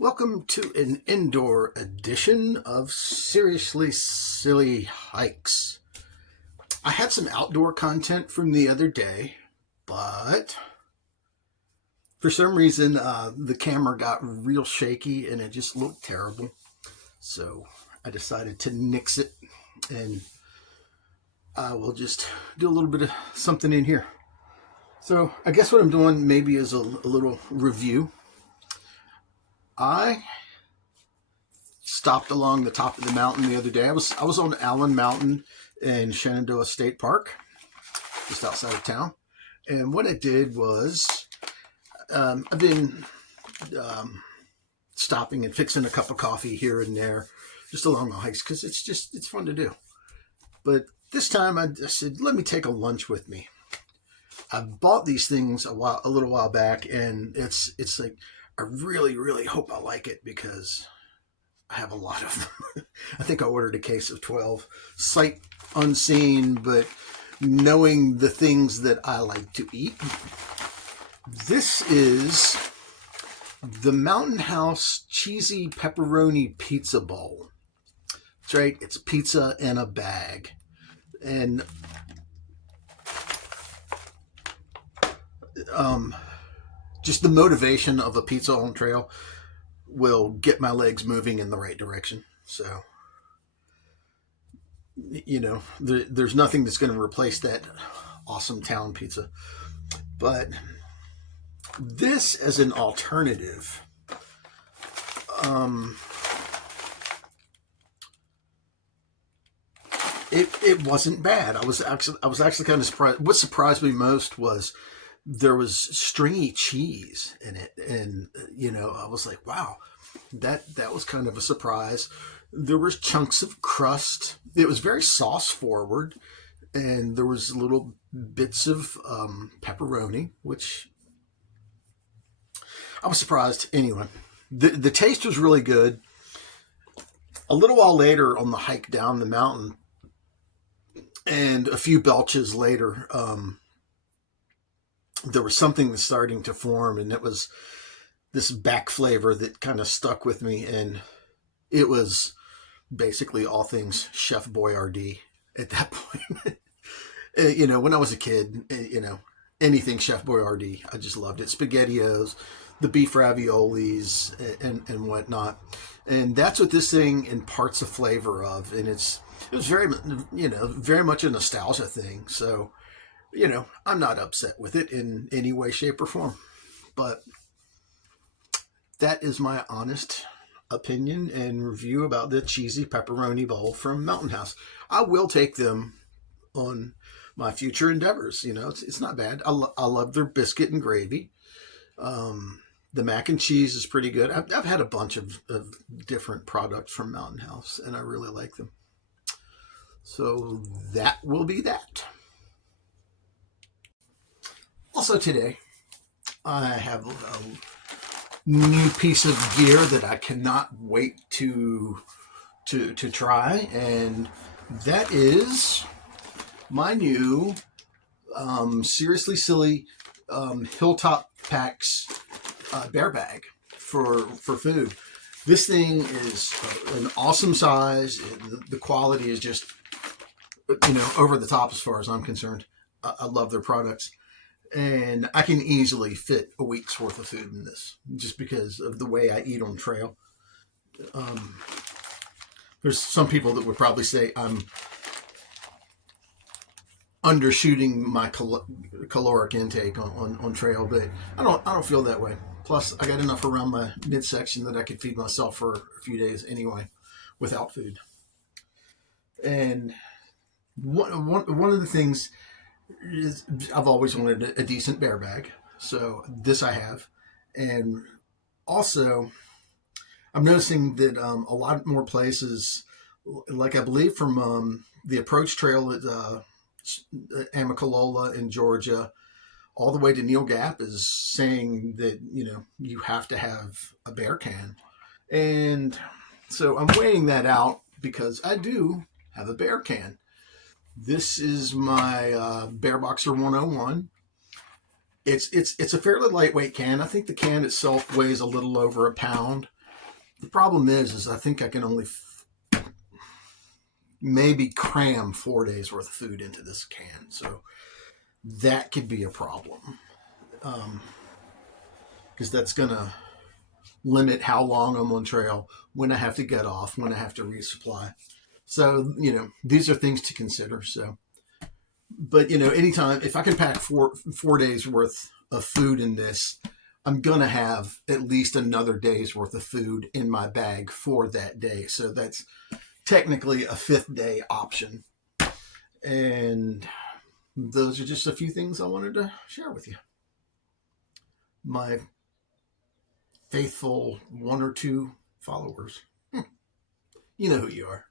Welcome to an indoor edition of Seriously Silly Hikes. I had some outdoor content from the other day, but for some reason the camera got real shaky and it just looked terrible. So I decided to nix it and I will just do a little bit of something in here. So I guess what I'm doing maybe is a little review. I stopped along the top of the mountain the other day. I was on Allen Mountain in Shenandoah State Park, just outside of town. And what I did was I've been stopping and fixing a cup of coffee here and there, just along the hikes because it's fun to do. But this time I said, let me take a lunch with me. I bought these things a little while back, and it's like I really hope I like it because I have a lot of them. I think I ordered a case of 12, sight unseen, but knowing the things that I like to eat. This is the Mountain House Cheesy Pepperoni Pizza Bowl. That's right, it's pizza in a bag. And just the motivation of a pizza on trail will get my legs moving in the right direction. So, there's nothing that's going to replace that awesome town pizza. But this as an alternative, it wasn't bad. I was actually kind of surprised. What surprised me most was there was stringy cheese in it, and I was like, wow, that was kind of a surprise. There was chunks of crust. It was very sauce forward, and there was little bits of pepperoni, which I was surprised. Anyway, the taste was really good. A little while later on the hike down the mountain, and a few belches later, there was something that's starting to form, and it was this back flavor that kind of stuck with me, and it was basically all things Chef Boyardee at that point. When I was a kid, anything Chef Boyardee, I just loved it. SpaghettiOs, the beef raviolis, and whatnot. And that's what this thing imparts a flavor of, and it was very much a nostalgia thing. So, I'm not upset with it in any way, shape, or form. But that is my honest opinion and review about the cheesy pepperoni bowl from Mountain House. I will take them on my future endeavors. It's not bad. I love their biscuit and gravy. The mac and cheese is pretty good. I've had a bunch of different products from Mountain House, and I really like them. So that will be that. Also today, I have a new piece of gear that I cannot wait to try, and that is my new Seriously Silly Hilltop Packs bear bag for food. This thing is an awesome size. The quality is just over the top as far as I'm concerned. I love their products. And I can easily fit a week's worth of food in this just because of the way I eat on trail. There's some people that would probably say I'm undershooting my caloric intake on trail, but I don't feel that way. Plus, I got enough around my midsection that I could feed myself for a few days anyway without food. And one of the things is I've always wanted a decent bear bag, so this I have. And also, I'm noticing that a lot more places, like I believe from the approach trail at Amicalola in Georgia, all the way to Neil Gap, is saying that you have to have a bear can. And so I'm weighing that out because I do have a bear can. This is my Bear Boxer 101. It's a fairly lightweight can. I think the can itself weighs a little over a pound, The problem is I think I can only maybe cram 4 days worth of food into this can. So that could be a problem. Because that's going to limit how long I'm on trail, when I have to get off, when I have to resupply. So, these are things to consider. So, but anytime, if I can pack 4 days worth of food in this, I'm going to have at least another day's worth of food in my bag for that day. So that's technically a 5th day option. And those are just a few things I wanted to share with you. My faithful 1 or 2 followers. You know who you are.